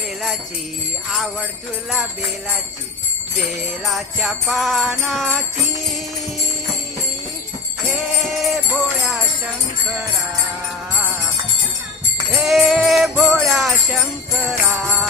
बेलाची आवड तुला बेलाची बेलाच्या पानाची. हे भोळ्या शंकरा हे भोळ्या शंकरा.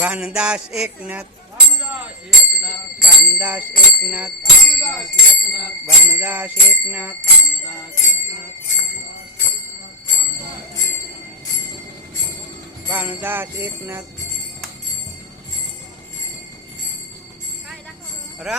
भानदास एकनाथ। भानदास एकनाथ। भानदास एकनाथ। भानुदास एकनाथ राम